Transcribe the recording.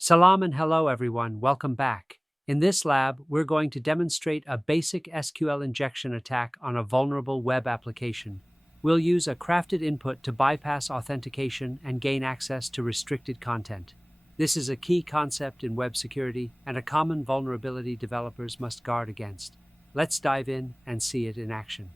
Salam and hello everyone, welcome back. In this lab, we're going to demonstrate a basic SQL injection attack on a vulnerable web application. We'll use a crafted input to bypass authentication and gain access to restricted content. This is a key concept in web security and a common vulnerability developers must guard against. Let's dive in and see it in action.